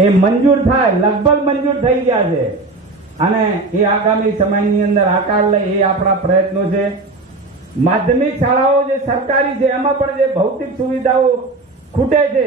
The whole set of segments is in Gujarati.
એ મંજૂર થાય, લગભગ મંજૂર થઈ ગયા છે. અને એ આગામી સમયની અંદર આકાર લે એ આપણા પ્રયત્નો છે. માધ્યમિક શાળાઓ જે સરકારી છે, એમાં પણ જે ભૌતિક સુવિધાઓ ખૂટે છે,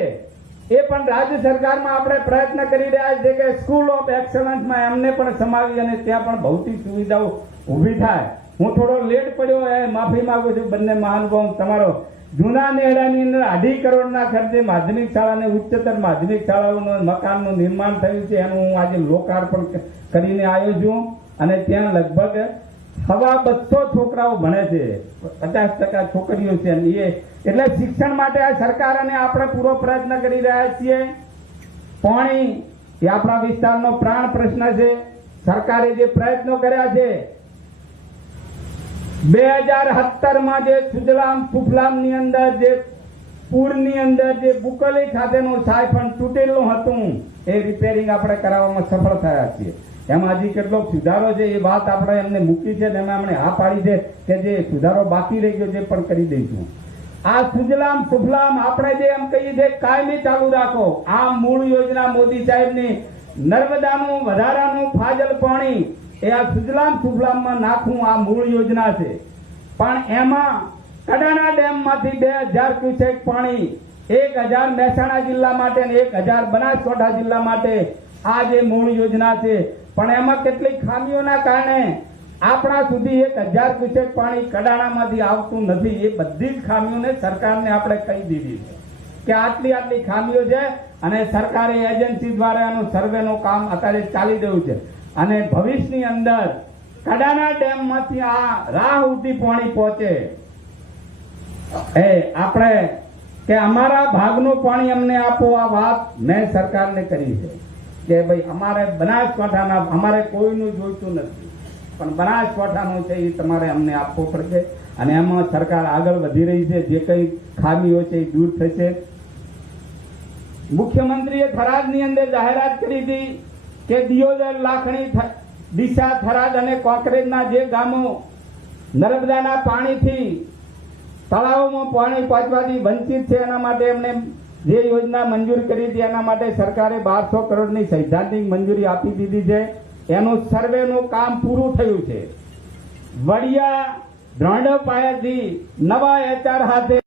એ પણ રાજ્ય સરકારમાં આપણે પ્રયત્ન કરી રહ્યા છે કે સ્કૂલ ઓફ એક્સલન્સમાં એમને પણ સમાવી અને ત્યાં પણ ભૌતિક સુવિધાઓ ઊભી થાય. હું થોડો લેટ પડ્યો, એ માફી માંગુ છું, બંને મહાનુભાવ, તમારો જૂના નેડાની અંદર અઢી કરોડના ખર્ચે માધ્યમિક શાળા અને ઉચ્ચતર માધ્યમિક શાળાઓનું મકાનનું નિર્માણ થયું છે. એનું હું આજે લોકાર્પણ કરીને આવ્યો છું. અને ત્યાં લગભગ સવા બસો છોકરાઓ ભણે છે. પચાસ ટકા છોકરીઓ છે. એ એટલે શિક્ષણ માટે આ સરકાર અને આપણે પૂરો પ્રયત્ન કરી રહ્યા છીએ. પાણી એ આપણા વિસ્તારનો પ્રાણ પ્રશ્ન છે. સરકારે જે પ્રયત્નો કર્યા છે બે હજાર સત્તરમાં જે સુજલામ સુફલામની અંદર જે પૂરની અંદર જે બુકલી ખાતેનું સાયફન તૂટેલું હતું, એ રિપેરિંગ આપણે કરાવવામાં સફળ થયા છીએ. એમાં હજી કેટલોક સુધારો છે એ વાત આપણે એમને મૂકી છે એમાં એમણે હા પાડી છે કે જે સુધારો બાકી રહી ગયો છે પણ કરી દઈશું. આ સુજલામ સુફલામ આપણે જે એમ કહીએ છીએ, કાયમી ચાલુ રાખો. આ મૂળ યોજના મોદી સાહેબની નર્મદાનું વધારાનું ફાજલ પાણી એ આ સુજલામ સુફલામમાં નાખવું આ મૂળ યોજના છે. પણ એમાં કડાણા ડેમમાંથી બે હજાર ક્યુસેક પાણી, એક હજાર મહેસાણા જિલ્લા માટે એક હજાર બનાસકાંઠા જિલ્લા માટે આ જે મૂળ યોજના છે. પણ એમાં કેટલીક ખામીઓના કારણે આપણા સુધી એક હજાર ક્યુસેક પાણી કડાણામાંથી આવતું નથી. એ બધી જ ખામીઓને સરકારને આપણે કહી દીધી છે. કે આટલી આટલી ખામીઓ છે અને સરકારી એજન્સી દ્વારા એનું સર્વેનું કામ અત્યારે ચાલી રહ્યું છે. અને ભવિષ્યની અંદર કડાના ડેમમાંથી આ રાહ ઉધી પાણી પહોંચે. એ આપણે કે અમારા ભાગનું પાણી અમને આપો આ વાત મેં સરકારને કરી છે. કે ભાઈ અમારે બનાસકાંઠાના, અમારે કોઈનું જોઈતું નથી. પણ બનાસકાંઠાનું છે એ તમારે અમને આપવું પડશે. અને એમાં સરકાર આગળ વધી રહી છે. જે કંઈ ખામીઓ છે એ દૂર થશે. મુખ્યમંત્રીએ થરાદની અંદર જાહેરાત કરી હતી કે દિયોદર, લાખણી ડીસા થરાદ અને કોંકરેજના જે ગામો નર્મદાના પાણીથી તળાવોમાં પાણી પહોંચવાથી વંચિત છે, એના માટે એમને જે યોજના મંજૂર કરી હતી, એના માટે સરકારે બારસો કરોડની સૈદ્ધાંતિક મંજૂરી આપી દીધી છે. એનું સર્વેનું કામ પૂરું થયું છે. વડિયા દ્રઢ પાયાથી નવા એચઆર હાથે